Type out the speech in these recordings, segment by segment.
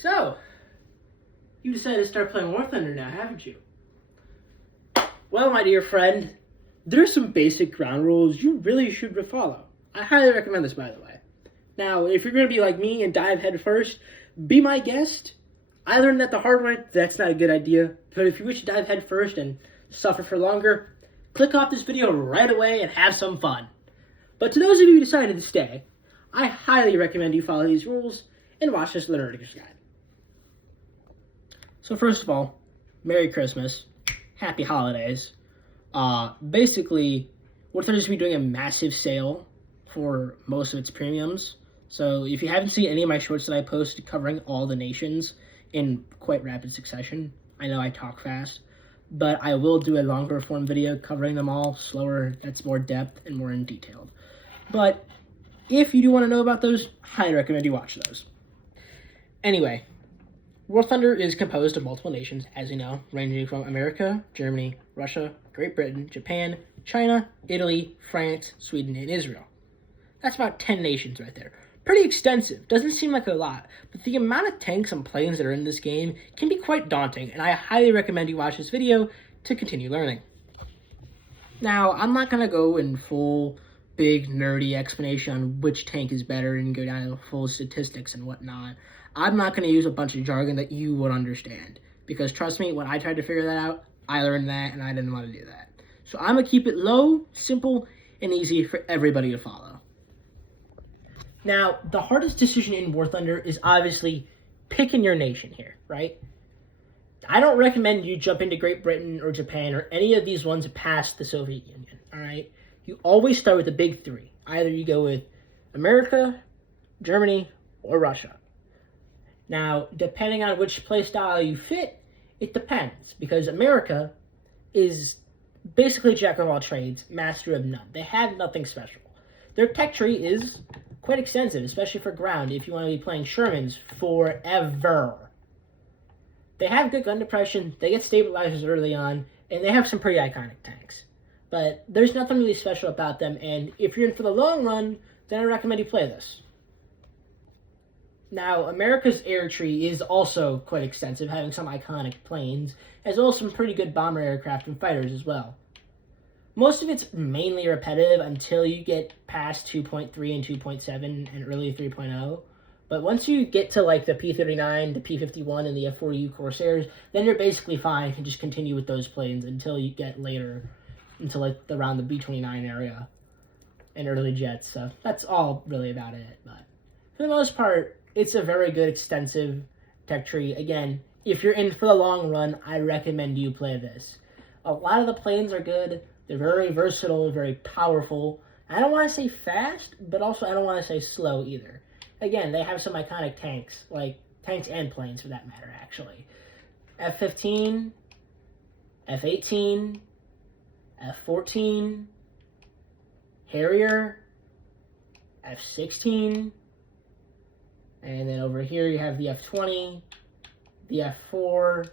So, you decided to start playing War Thunder now, haven't you? Well, my dear friend, there's some basic ground rules you really should follow. I highly recommend this, by the way. Now, if you're going to be like me and dive head first, be my guest. I learned that the hard way, that's not a good idea. But if you wish to dive head first and suffer for longer, click off this video right away and have some fun. But to those of you who decided to stay, I highly recommend you follow these rules and watch this Learner's Guide. So first of all, Merry Christmas, Happy Holidays. Basically, War Thunder is going to be doing a massive sale for most of its premiums. So if you haven't seen any of my shorts that I posted covering all the nations in quite rapid succession, I know I talk fast, but I will do a longer form video covering them all, slower, that's more depth and more in detail. But if you do want to know about those, highly recommend you watch those. Anyway, War Thunder is composed of multiple nations, as you know, ranging from America, Germany, Russia, Great Britain, Japan, China, Italy, France, Sweden, and Israel. That's about 10 nations right there. Pretty extensive. Doesn't seem like a lot, but the amount of tanks and planes that are in this game can be quite daunting, and I highly recommend you watch this video to continue learning. Now, I'm not going to go in full, big, nerdy explanation on which tank is better and go down to full statistics and whatnot. I'm not going to use a bunch of jargon that you would understand, because trust me, when I tried to figure that out, I learned that, and I didn't want to do that. So I'm going to keep it low, simple, and easy for everybody to follow. Now, the hardest decision in War Thunder is obviously picking your nation here, right? I don't recommend you jump into Great Britain or Japan or any of these ones past the Soviet Union, all right? You always start with the big three. Either you go with America, Germany, or Russia. Now, depending on which playstyle you fit, it depends, because America is basically jack of all trades, master of none. They have nothing special. Their tech tree is quite extensive, especially for ground, if you want to be playing Shermans forever. They have good gun depression, they get stabilizers early on, and they have some pretty iconic tanks. But there's nothing really special about them, and if you're in for the long run, then I recommend you play this. Now, America's air tree is also quite extensive, having some iconic planes, as well as some pretty good bomber aircraft and fighters as well. Most of it's mainly repetitive until you get past 2.3 and 2.7 and early 3.0. But once you get to like the P-39, the P-51, and the F-40U Corsairs, then you're basically fine. You can just continue with those planes until you get later, until like around the B-29 area and early jets. So that's all really about it. But for the most part, it's a very good extensive tech tree. Again, if you're in for the long run, I recommend you play this. A lot of the planes are good. They're very versatile, very powerful. I don't want to say fast, but also I don't want to say slow either. Again, they have some iconic tanks, like tanks and planes for that matter, actually. F-15, F-18, F-14, Harrier, F-16, and then over here you have the F-20, the F-4,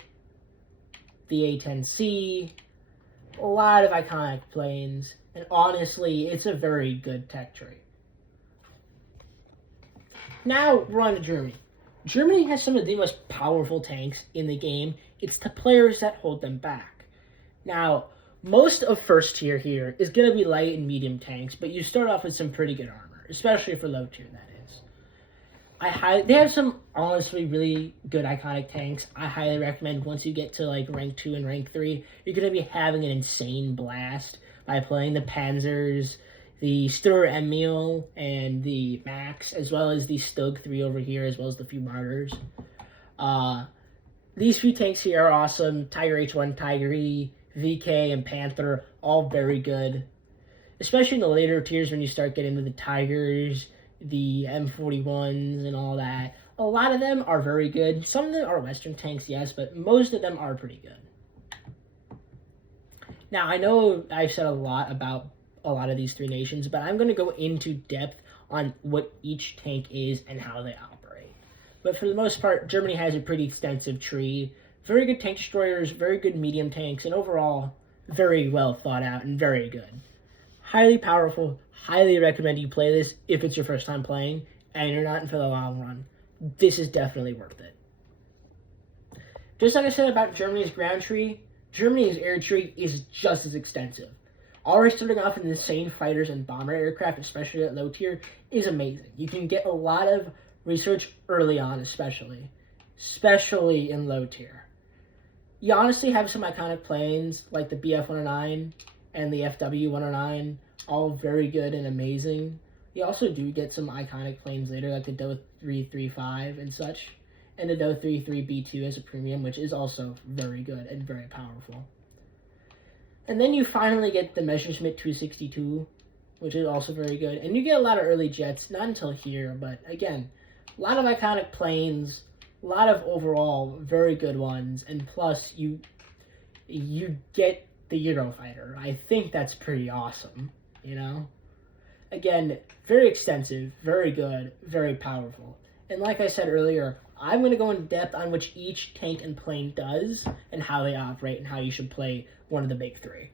the A-10C, a lot of iconic planes, and honestly, it's a very good tech tree. Now, we're on to Germany. Germany has some of the most powerful tanks in the game. It's the players that hold them back. Now, most of first tier here is going to be light and medium tanks, but you start off with some pretty good armor, especially for low tier, that is. They have some honestly really good iconic tanks. I highly recommend once you get to like rank 2 and rank 3, you're going to be having an insane blast by playing the Panzers, the Sturr Emil, and the Max, as well as the Stug 3 over here, as well as the few Martyrs. These few tanks here are awesome. Tiger H1, Tiger E, VK, and Panther, all very good. Especially in the later tiers when you start getting into the Tigers, the M41s, and all that. A lot of them are very good. Some of them are Western tanks, yes, but most of them are pretty good. Now, I know I've said a lot about a lot of these three nations, but I'm going to go into depth on what each tank is and how they operate. But for the most part, Germany has a pretty extensive tree. Very good tank destroyers, very good medium tanks, and overall, very well thought out and very good. Highly powerful, highly recommend you play this if it's your first time playing and you're not in for the long run. This is definitely worth it. Just like I said about Germany's ground tree, Germany's air tree is just as extensive. Already starting off with insane fighters and bomber aircraft, especially at low tier, is amazing. You can get a lot of research early on, especially in low tier. You honestly have some iconic planes like the BF-109 and the FW-109, all very good and amazing. You also do get some iconic planes later like the Do-335 and such, and the Do-33B2 as a premium, which is also very good and very powerful. And then you finally get the Messerschmitt 262, which is also very good. And you get a lot of early jets, not until here, but again, a lot of iconic planes, a lot of overall very good ones, and plus you get the Eurofighter. I think that's pretty awesome, you know? Again, very extensive, very good, very powerful. And like I said earlier, I'm going to go in depth on which each tank and plane does and how they operate and how you should play one of the big three.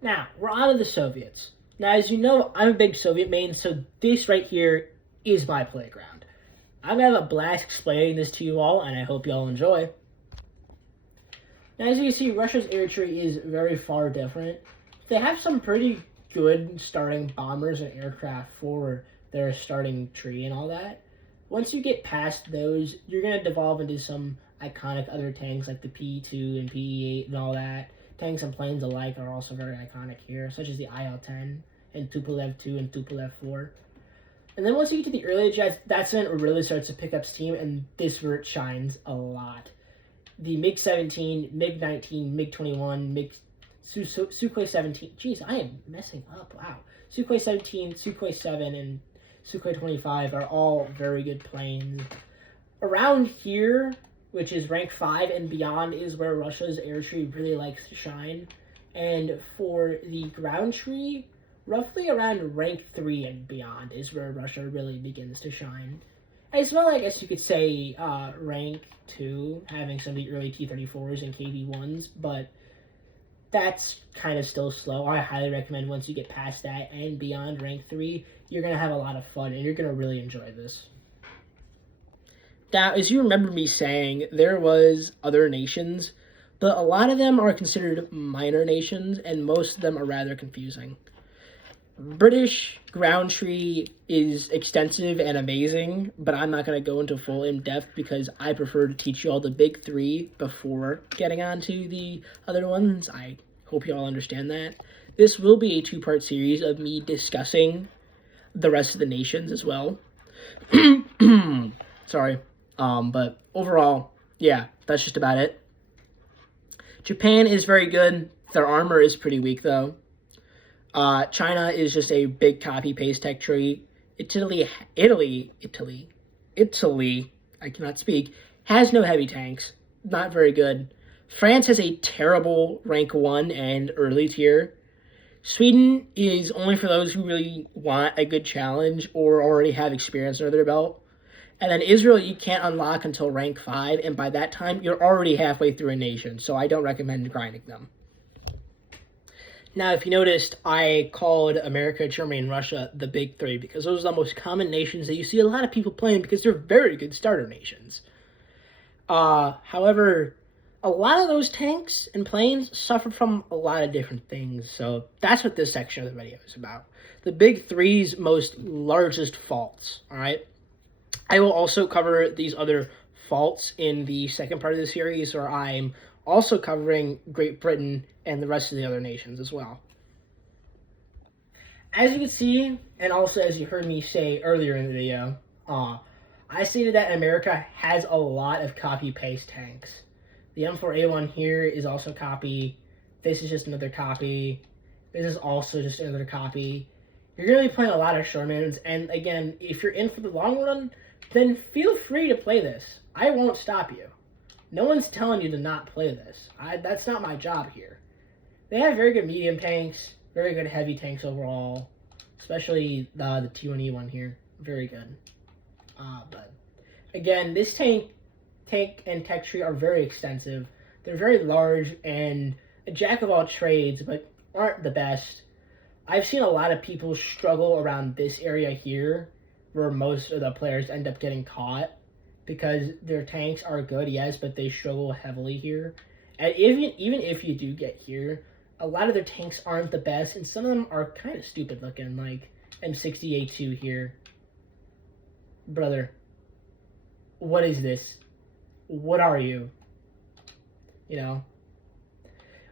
Now, we're on to the Soviets. Now, as you know, I'm a big Soviet main, so this right here is my playground. I'm going to have a blast explaining this to you all, and I hope you all enjoy. Now, as you can see, Russia's air tree is very far different. They have some pretty good starting bombers and aircraft for their starting tree and all that. Once you get past those, you're going to devolve into some iconic other tanks like the P-2 and P-8 and all that. Tanks and planes alike are also very iconic here, such as the IL-10 and Tupolev 2 and Tupolev 4. And then once you get to the early jets, that's when it really starts to pick up steam, and this is where it shines a lot. The MiG-17, MiG-19, MiG-21, Sukhoi-17. Jeez, I am messing up. Wow. Sukhoi-17, Sukhoi-7, and Sukhoi-25 are all very good planes. Around here, which is rank 5 and beyond, is where Russia's air tree really likes to shine. And for the ground tree, roughly around rank 3 and beyond is where Russia really begins to shine. As well, I guess you could say rank 2, having some of the early T-34s and KV-1s, but that's kind of still slow. I highly recommend once you get past that and beyond rank 3, you're going to have a lot of fun, and you're going to really enjoy this. Now, as you remember me saying, there was other nations, but a lot of them are considered minor nations, and most of them are rather confusing. British ground tree is extensive and amazing, but I'm not going to go into full in-depth because I prefer to teach you all the big three before getting on to the other ones. I hope you all understand that. This will be a two-part series of me discussing the rest of the nations as well. Sorry. But overall, yeah, that's just about it. Japan is very good. Their armor is pretty weak, though. China is just a big copy-paste tech tree. Italy, I cannot speak, has no heavy tanks. Not very good. France has a terrible rank 1 and early tier. Sweden is only for those who really want a good challenge or already have experience under their belt. And then Israel, you can't unlock until rank 5, and by that time, you're already halfway through a nation, so I don't recommend grinding them. Now, if you noticed, I called America, Germany, and Russia the big three because those are the most common nations that you see a lot of people playing because they're very good starter nations. However, a lot of those tanks and planes suffered from a lot of different things, so that's what this section of the video is about. The big three's most largest faults, all right? I will also cover these other faults in the second part of the series, where I'm also covering Great Britain and the rest of the other nations as well. As you can see, and also as you heard me say earlier in the video, I stated that America has a lot of copy-paste tanks. The M4A1 here is also copy. This is just another copy. This is also just another copy. You're going to be playing a lot of Shermans, and again, if you're in for the long run, then feel free to play this. I won't stop you. No one's telling you to not play this. That's not my job here. They have very good medium tanks, very good heavy tanks overall, especially the T1E one here. Very good. But again, this tank and tech tree are very extensive. They're very large and a jack of all trades, but aren't the best. I've seen a lot of people struggle around this area here, where most of the players end up getting caught, because their tanks are good, yes, but they struggle heavily here. And even if you do get here, a lot of their tanks aren't the best, and some of them are kind of stupid looking, like M60A2 here. Brother, what is this? What are you? You know?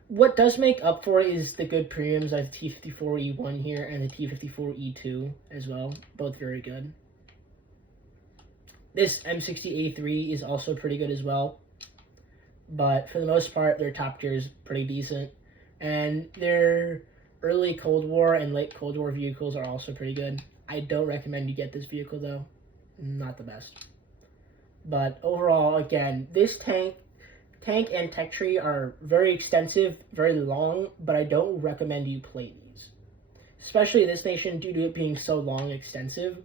What does make up for it is the good premiums like the T54E1 here and the T54E2 as well. Both very good. This M60A3 is also pretty good as well. But for the most part, their top tier is pretty decent. And their early Cold War and late Cold War vehicles are also pretty good. I don't recommend you get this vehicle though. Not the best. But overall, again, this tank and tech tree are very extensive, very long, but I don't recommend you play these. Especially this nation, due to it being so long and extensive,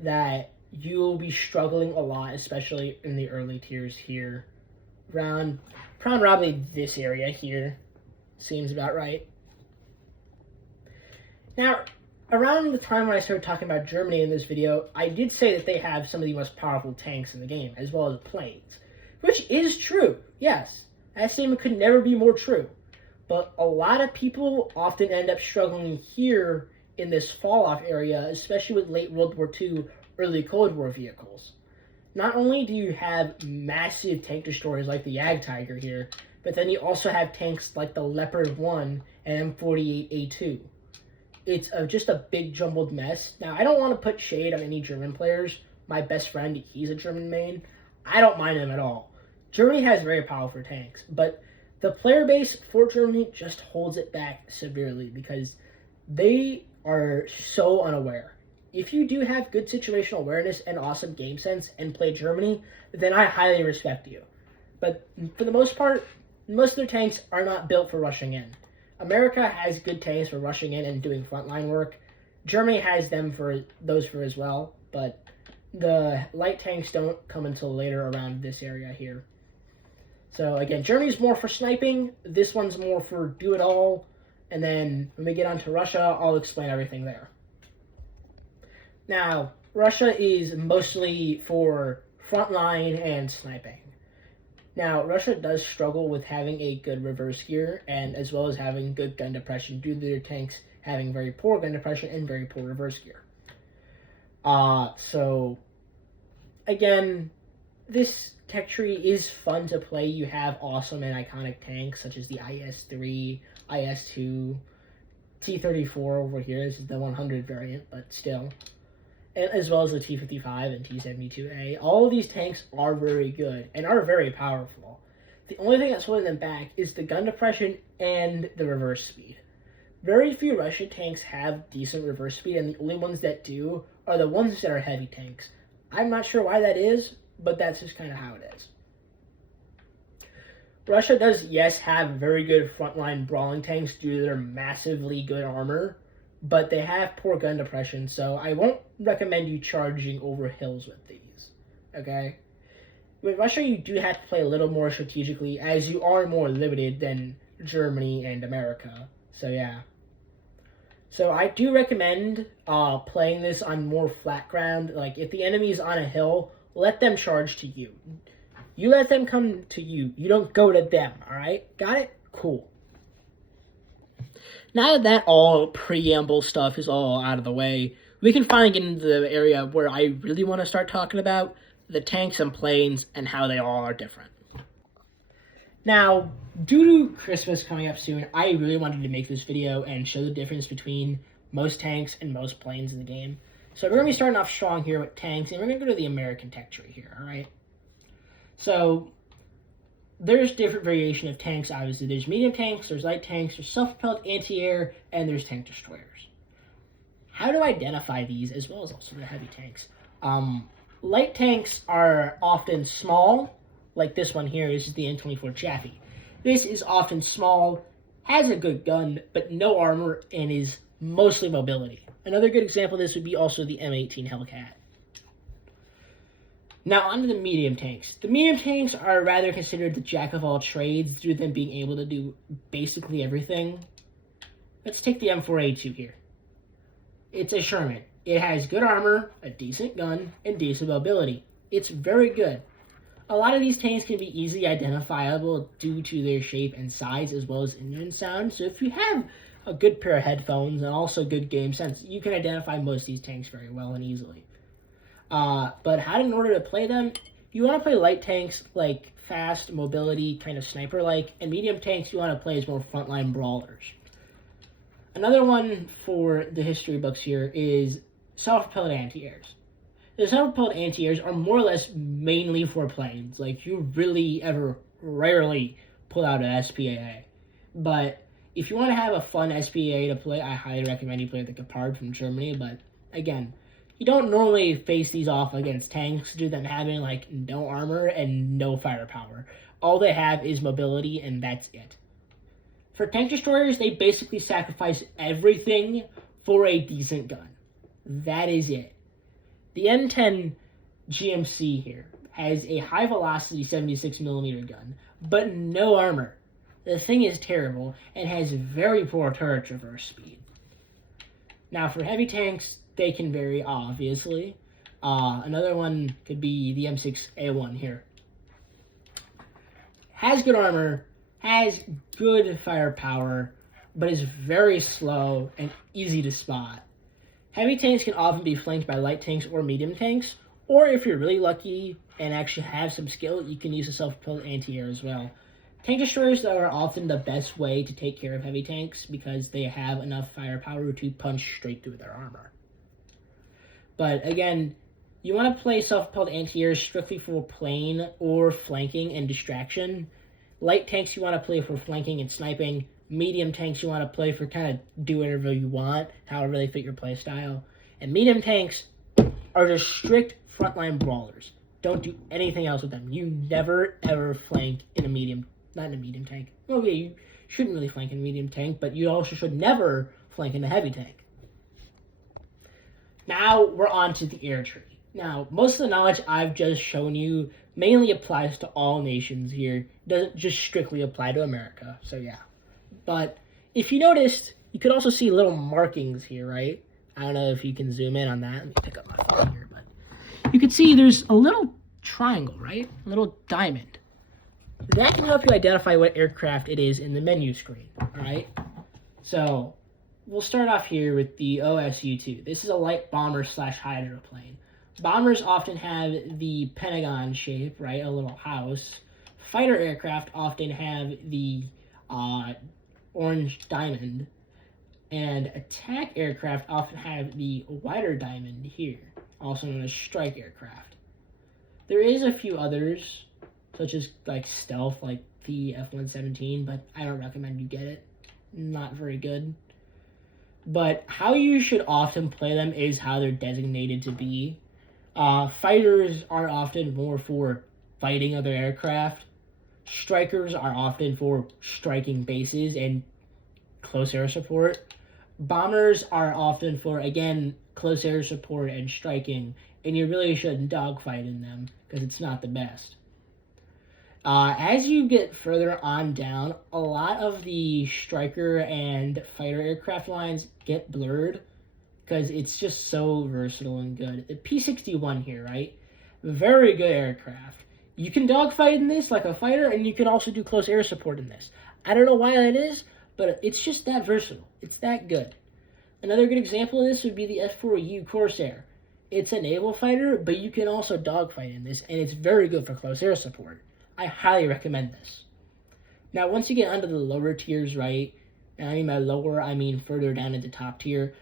that you'll be struggling a lot, especially in the early tiers here. Around probably this area here. Seems about right. Now, around the time when I started talking about Germany in this video, I did say that they have some of the most powerful tanks in the game, as well as planes. Which is true, yes. That statement could never be more true. But a lot of people often end up struggling here in this fall-off area, especially with late World War II, early Cold War vehicles. Not only do you have massive tank destroyers like the Jagdtiger here, but then you also have tanks like the Leopard 1 and M48A2. It's just a big jumbled mess. Now, I don't want to put shade on any German players. My best friend, he's a German main. I don't mind him at all. Germany has very powerful tanks, but the player base for Germany just holds it back severely because they are so unaware. If you do have good situational awareness and awesome game sense and play Germany, then I highly respect you. But for the most part, most of their tanks are not built for rushing in. America has good tanks for rushing in and doing frontline work. Germany has them for those for as well, but the light tanks don't come until later around this area here. So again, Germany's more for sniping, this one's more for do it all, and then when we get onto Russia, I'll explain everything there. Now, Russia is mostly for frontline and sniping. Now, Russia does struggle with having a good reverse gear, and as well as having good gun depression due to their tanks having very poor gun depression and very poor reverse gear. So, again, this tech tree is fun to play. You have awesome and iconic tanks such as the IS-3, IS-2, T-34 over here. This is the 100 variant, but still. And as well as the T-55 and T-72A. All of these tanks are very good and are very powerful. The only thing that's holding them back is the gun depression and the reverse speed. Very few Russian tanks have decent reverse speed, and the only ones that do are the ones that are heavy tanks. I'm not sure why that is, but that's just kind of how it is. Russia does, yes, have very good frontline brawling tanks due to their massively good armor, but they have poor gun depression, so I won't recommend you charging over hills with these, okay? With Russia, you do have to play a little more strategically, as you are more limited than Germany and America, so yeah. So I do recommend playing this on more flat ground. Like, if the enemy is on a hill, let them charge to you. You let them come to you. You don't go to them, alright? Got it? Cool. Now that all preamble stuff is all out of the way, we can finally get into the area where I really want to start talking about the tanks and planes and how they all are different. Now, due to Christmas coming up soon, I really wanted to make this video and show the difference between most tanks and most planes in the game. So we're going to be starting off strong here with tanks, and we're going to go to the American tech tree here, alright? So, there's different variation of tanks, obviously. There's medium tanks, there's light tanks, there's self-propelled anti-air, and there's tank destroyers. How to identify these, as well as also the heavy tanks? Light tanks are often small, like this one here. This is the N24 Chaffee. This is often small, has a good gun, but no armor, and is mostly mobility. Another good example of this would be also the M18 Hellcat. Now, onto the medium tanks. The medium tanks are rather considered the jack of all trades due to them being able to do basically everything. Let's take the M4A2 here. It's a Sherman. It has good armor, a decent gun, and decent mobility. It's very good. A lot of these tanks can be easily identifiable due to their shape and size as well as engine sound. So if you have a good pair of headphones and also good game sense, you can identify most of these tanks very well and easily. But how in order to play them, you want to play light tanks like fast, mobility, kind of sniper-like, and medium tanks you want to play as more frontline brawlers. Another one for the history books here is self-propelled anti-airs. The self-propelled anti-airs are more or less mainly for planes. Like, you really ever rarely pull out an SPAA. But if you want to have a fun SPAA to play, I highly recommend you play the Gepard from Germany. But again, you don't normally face these off against tanks due to them having like no armor and no firepower. All they have is mobility, and that's it. For tank destroyers, they basically sacrifice everything for a decent gun. That is it. The M10 GMC here has a high velocity 76mm gun, but no armor. The thing is terrible and has very poor turret traverse speed. Now for heavy tanks, they can vary, obviously. Another one could be the M6A1 here. Has good armor, has good firepower, but is very slow and easy to spot. Heavy tanks can often be flanked by light tanks or medium tanks, or if you're really lucky and actually have some skill, you can use a self-propelled anti-air as well. Tank destroyers, though, are often the best way to take care of heavy tanks because they have enough firepower to punch straight through their armor. But again, you want to play self-propelled anti-airs strictly for plane or flanking and distraction. Light tanks you want to play for flanking and sniping. Medium tanks you want to play for kind of do whatever you want, however they fit your play style. And medium tanks are just strict frontline brawlers. Don't do anything else with them. You never ever flank in a medium, not in a medium tank. Well, yeah, you shouldn't really flank in a medium tank, but you also should never flank in a heavy tank. Now we're on to the air tree. Now, most of the knowledge I've just shown you mainly applies to all nations here. It doesn't just strictly apply to America, so yeah. But if you noticed, you could also see little markings here, right? I don't know if you can zoom in on that. Let me pick up my phone here, but you can see there's a little triangle, right? A little diamond. That can help you identify what aircraft it is in the menu screen, right? So we'll start off here with the OSU-2. This is a light bomber / hydroplane. Bombers often have the pentagon shape, right? A little house. Fighter aircraft often have the orange diamond, and attack aircraft often have the wider diamond here, also known as strike aircraft. There is a few others, such as like stealth, like the F-117, but I don't recommend you get it. Not very good. But how you should often play them is how they're designated to be. Fighters are often more for fighting other aircraft. Strikers are often for striking bases and close air support. Bombers are often for, again, close air support and striking, and you really shouldn't dogfight in them because it's not the best. As you get further on down, a lot of the striker and fighter aircraft lines get blurred because it's just so versatile and good. The P-61 here, right? Very good aircraft. You can dogfight in this like a fighter, and you can also do close air support in this. I don't know why that is, but it's just that versatile. It's that good. Another good example of this would be the F-4U Corsair. It's a naval fighter, but you can also dogfight in this, and it's very good for close air support. I highly recommend this. Now, once you get under the lower tiers, right, and I mean by lower, I mean further down into top tier,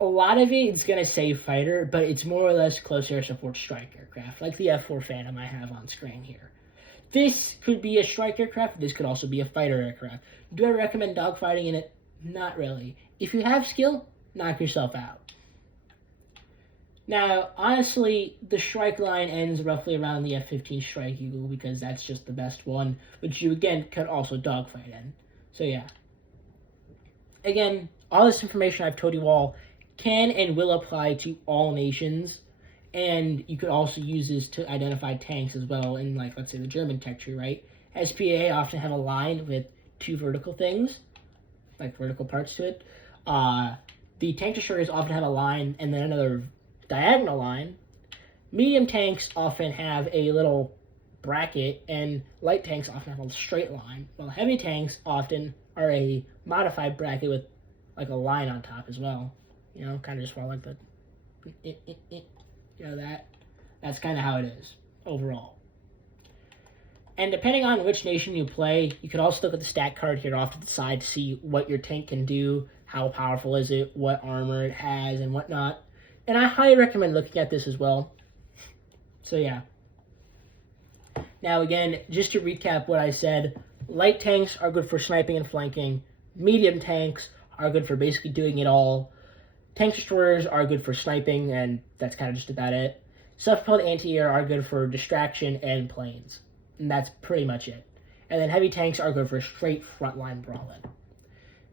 a lot of it is going to say fighter, but it's more or less close air support strike aircraft, like the F-4 Phantom I have on screen here. This could be a strike aircraft. This could also be a fighter aircraft. Do I recommend dogfighting in it? Not really. If you have skill, knock yourself out. Now, honestly, the strike line ends roughly around the F-15 Strike Eagle because that's just the best one, which you, again, could also dogfight in. So, yeah. Again, all this information I've told you all can and will apply to all nations, and you could also use this to identify tanks as well in, like, let's say the German tech tree, right? SPA often have a line with two vertical things, like vertical parts to it. The tank destroyers often have a line and then another diagonal line. Medium tanks often have a little bracket, and light tanks often have a straight line, while heavy tanks often are a modified bracket with like a line on top as well. You know, kind of just like the, you know, that's kind of how it is overall. And depending on which nation you play, you can also look at the stat card here off to the side to see what your tank can do, how powerful is it, what armor it has, and whatnot. And I highly recommend looking at this as well. So yeah. Now again, just to recap what I said, light tanks are good for sniping and flanking. Medium tanks are good for basically doing it all. Tank destroyers are good for sniping, and that's kind of just about it. Self-propelled anti-air are good for distraction and planes. And that's pretty much it. And then heavy tanks are good for straight frontline brawling.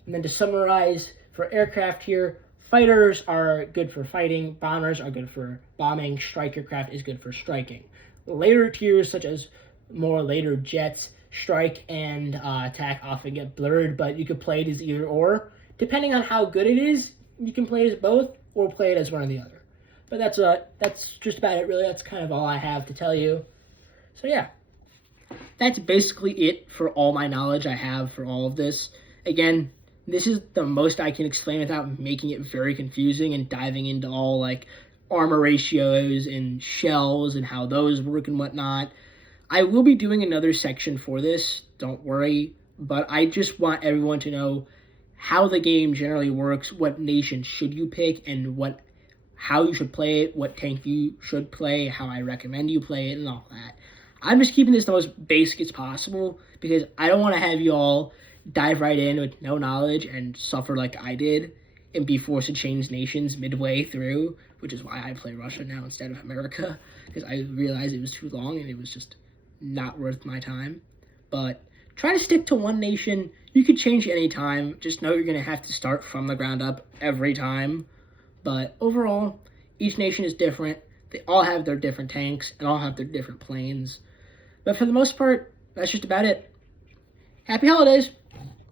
And then to summarize, for aircraft here, fighters are good for fighting, bombers are good for bombing, striker craft is good for striking. Later tiers, such as more later jets, strike and attack often get blurred, but you could play it as either or. Depending on how good it is, you can play it as both or play it as one or the other. But that's just about it, really. That's kind of all I have to tell you. So yeah. That's basically it for all my knowledge I have for all of this. Again, this is the most I can explain without making it very confusing and diving into all like armor ratios and shells and how those work and whatnot. I will be doing another section for this, don't worry, but I just want everyone to know how the game generally works, what nation should you pick, and how you should play it, what tank you should play, how I recommend you play it, and all that. I'm just keeping this the most basic as possible because I don't want to have you all dive right in with no knowledge and suffer like I did and be forced to change nations midway through, which is why I play Russia now instead of America, because I realized it was too long and it was just not worth my time. But try to stick to one nation. You could change any time. Just know you're going to have to start from the ground up every time. But overall, each nation is different. They all have their different tanks and all have their different planes. But for the most part, that's just about it. Happy holidays!